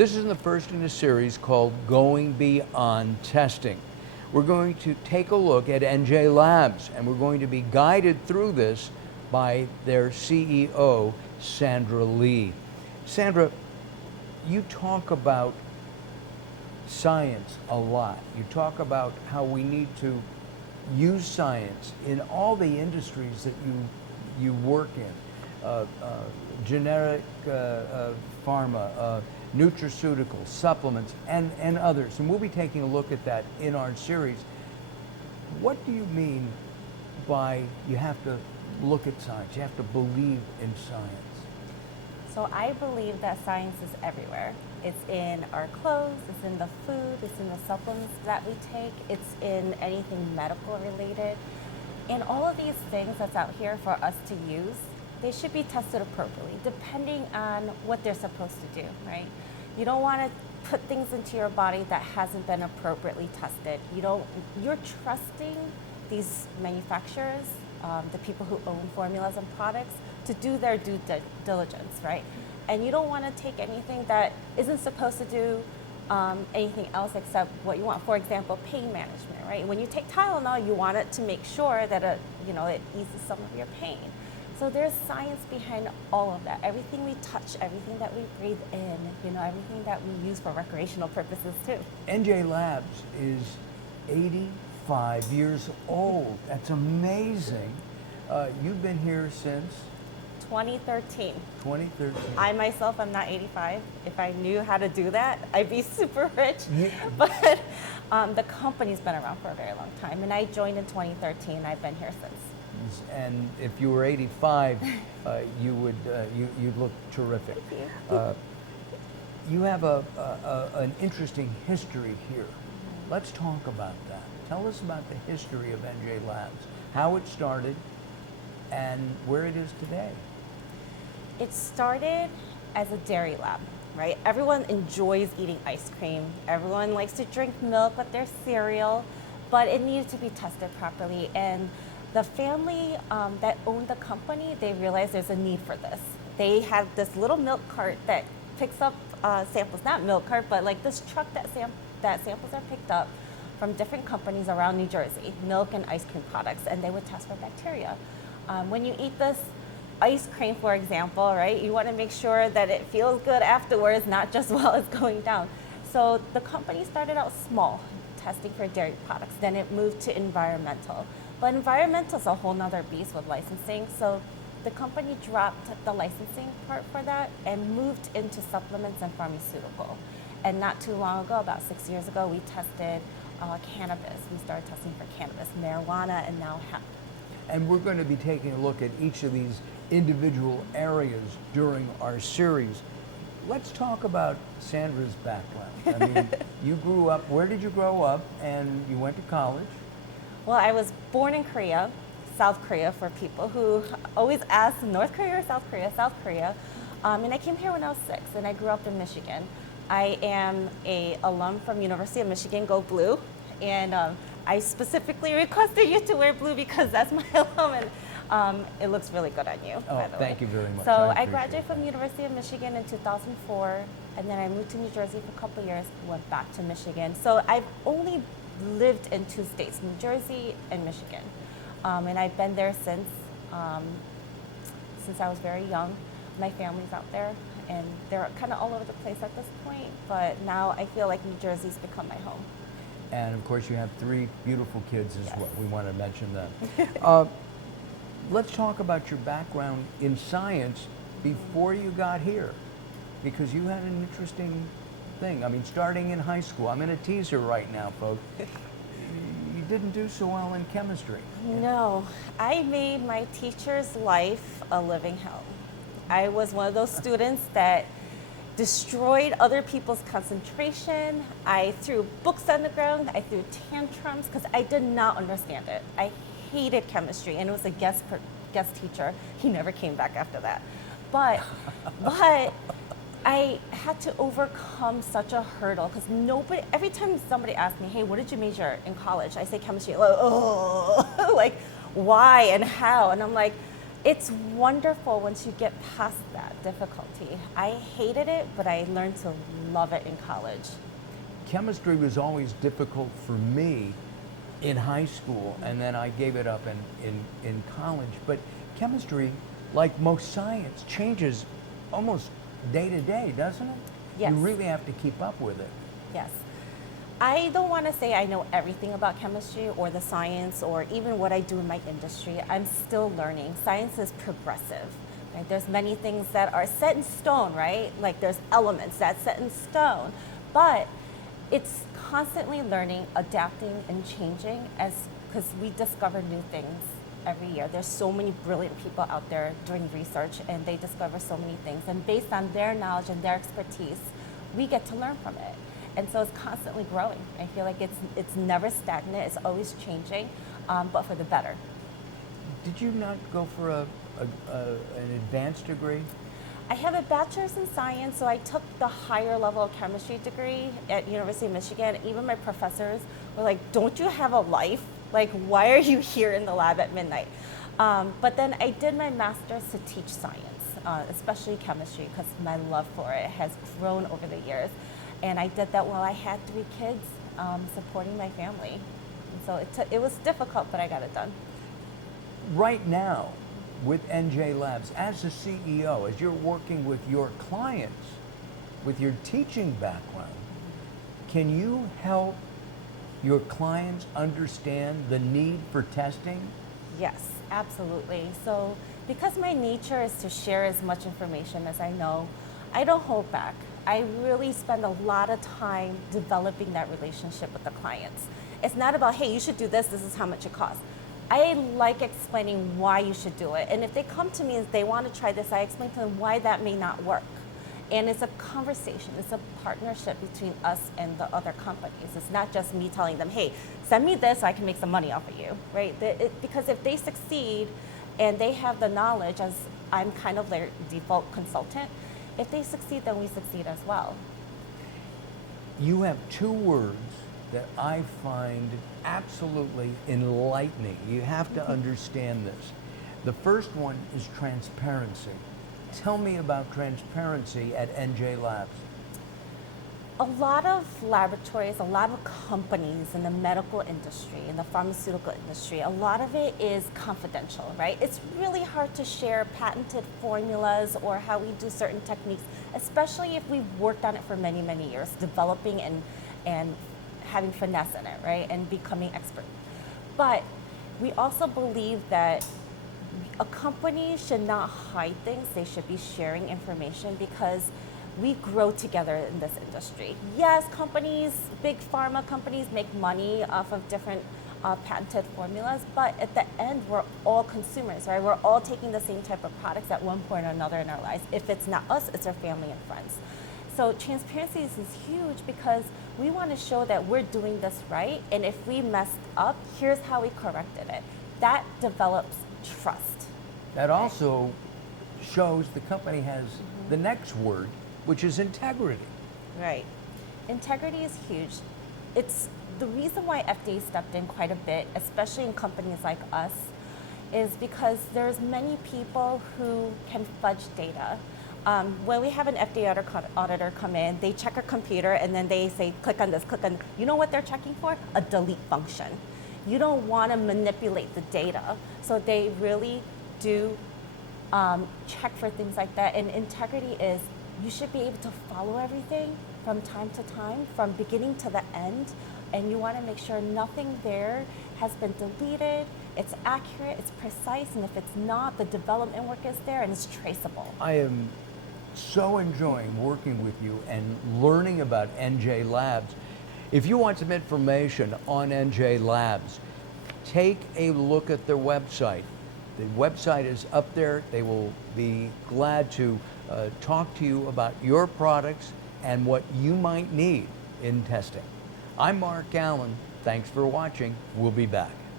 This is the first in a series called Going Beyond Testing. We're going to take a look at NJ Labs, and we're going to be guided through this by their CEO, Sandra Lee. Sandra, you talk about science a lot. You talk about how we need to use science in all the industries that you work in, generic pharma, nutraceuticals, supplements, and others. And we'll be taking a look at that in our series. What do you mean by you have to look at science, you have to believe in science? So I believe that science is everywhere. It's in our clothes, it's in the food, it's in the supplements that we take, it's in anything medical related. And all of these things that's out here for us to use, they should be tested appropriately, depending on what they're supposed to do, right? You don't want to put things into your body that hasn't been appropriately tested. You're trusting these manufacturers, the people who own formulas and products, to do their due diligence, right? And you don't want to take anything that isn't supposed to do anything else except what you want. For example, pain management, right? When you take Tylenol, you want it to make sure that it eases some of your pain. So there's science behind all of that. Everything we touch, everything that we breathe in, everything that we use for recreational purposes too. NJ Labs is 85 years old. That's amazing. You've been here since 2013. 2013. I myself am not 85. If I knew how to do that, I'd be super rich. Yeah. But the company's been around for a very long time, and I joined in 2013. I've been here since. And if you were 85, you'd look terrific. You have an interesting history here. Let's talk about that. Tell us about the history of NJ Labs, how it started, and where it is today. It started as a dairy lab, right? Everyone enjoys eating ice cream. Everyone likes to drink milk with their cereal, but it needed to be tested properly. And the family that owned the company, they realized there's a need for this. They had this little milk cart that picks up samples, not milk cart, but like this truck that samples are picked up from different companies around New Jersey, milk and ice cream products, and they would test for bacteria. When you eat this ice cream, for example, right, you want to make sure that it feels good afterwards, not just while it's going down. So the company started out small, testing for dairy products. Then it moved to environmental. But environmental is a whole nother beast with licensing. So the company dropped the licensing part for that and moved into supplements and pharmaceutical. And not too long ago, about 6 years ago, we tested cannabis. We started testing for cannabis, marijuana, and now hemp. And we're going to be taking a look at each of these individual areas during our series. Let's talk about Sandra's background. I mean, you grew up, where did you grow up, and you went to college? Well, I was born in Korea, South Korea for people who always ask North Korea or South Korea, South Korea. And I came here when I was 6, and I grew up in Michigan. I am an alum from University of Michigan, go Blue. And I specifically requested you to wear blue because that's my alum, and it looks really good on you, by the way. Thank you very much. So I graduated from University of Michigan in 2004, and then I moved to New Jersey for a couple of years, went back to Michigan. So I've only lived in 2 states, New Jersey and Michigan. And I've been there since I was very young. My family's out there, and they're kind of all over the place at this point, but now I feel like New Jersey's become my home. And of course you have 3 beautiful kids as well. We want to mention them. Let's talk about your background in science before you got here, because you had an interesting thing. I mean, starting in high school, I'm in a teaser right now, folks. You didn't do so well in chemistry. No, I made my teacher's life a living hell. I was one of those students that destroyed other people's concentration. I threw books on the ground. I threw tantrums because I did not understand it. I hated chemistry, and it was a guest teacher. He never came back after that. But I had to overcome such a hurdle because every time somebody asked me, hey, what did you major in college? I say chemistry, like, oh, like why and how? And I'm like, it's wonderful once you get past that difficulty. I hated it, but I learned to love it in college. Chemistry was always difficult for me in high school, and then I gave it up in college. But chemistry, like most science, changes almost day to day, doesn't it? Yes. You really have to keep up with it. Yes. I don't want to say I know everything about chemistry or the science or even what I do in my industry. I'm still learning. Science is progressive. Right? There's many things that are set in stone, right? Like there's elements that's set in stone. But it's constantly learning, adapting, and changing because we discover new things every year. There's so many brilliant people out there doing research, and they discover so many things. And based on their knowledge and their expertise, we get to learn from it. And so it's constantly growing. I feel like it's never stagnant. It's always changing, but for the better. Did you not go for an advanced degree? I have a bachelor's in science, so I took the higher level of chemistry degree at University of Michigan. Even my professors were like, don't you have a life? Like, why are you here in the lab at midnight? But then I did my master's to teach science, especially chemistry, because my love for it has grown over the years. And I did that while I had 3 kids, supporting my family. And so it was difficult, but I got it done. Right now, with NJ Labs, as a CEO, as you're working with your clients, with your teaching background, can you help your clients understand the need for testing? Yes, absolutely. So because my nature is to share as much information as I know, I don't hold back. I really spend a lot of time developing that relationship with the clients. It's not about, hey, you should do this is how much it costs. I like explaining why you should do it. And if they come to me and they want to try this, I explain to them why that may not work. And it's a conversation, it's a partnership between us and the other companies. It's not just me telling them, hey, send me this so I can make some money off of you, right? Because if they succeed and they have the knowledge, as I'm kind of their default consultant, if they succeed, then we succeed as well. You have 2 words that I find absolutely enlightening. You have to understand this. The first one is transparency. Tell me about transparency at NJ Labs. A lot of laboratories, a lot of companies in the medical industry, in the pharmaceutical industry, a lot of it is confidential, right? It's really hard to share patented formulas or how we do certain techniques, especially if we've worked on it for many, many years, developing and having finesse in it, right? And becoming expert. But we also believe that a company should not hide things. They should be sharing information because we grow together in this industry. Yes, companies, big pharma companies make money off of different patented formulas, but at the end, we're all consumers, right? We're all taking the same type of products at one point or another in our lives. If it's not us, it's our family and friends. So transparency is huge because we want to show that we're doing this right, and if we messed up, here's how we corrected it. That develops trust. That also shows the company has the next word, which is integrity. Right. Integrity is huge. It's the reason why FDA stepped in quite a bit, especially in companies like us, is because there's many people who can fudge data. When we have an FDA auditor come in, they check our computer and then they say, click on this, click on, you know what they're checking for? A delete function. You don't want to manipulate the data. So they really do check for things like that. And integrity is, you should be able to follow everything from time to time, from beginning to the end. And you want to make sure nothing there has been deleted, it's accurate, it's precise, and if it's not, the development work is there and it's traceable. I am so enjoying working with you and learning about NJ Labs. If you want some information on NJ Labs, take a look at their website. The website is up there. They will be glad to talk to you about your products and what you might need in testing. I'm Mark Allen. Thanks for watching. We'll be back.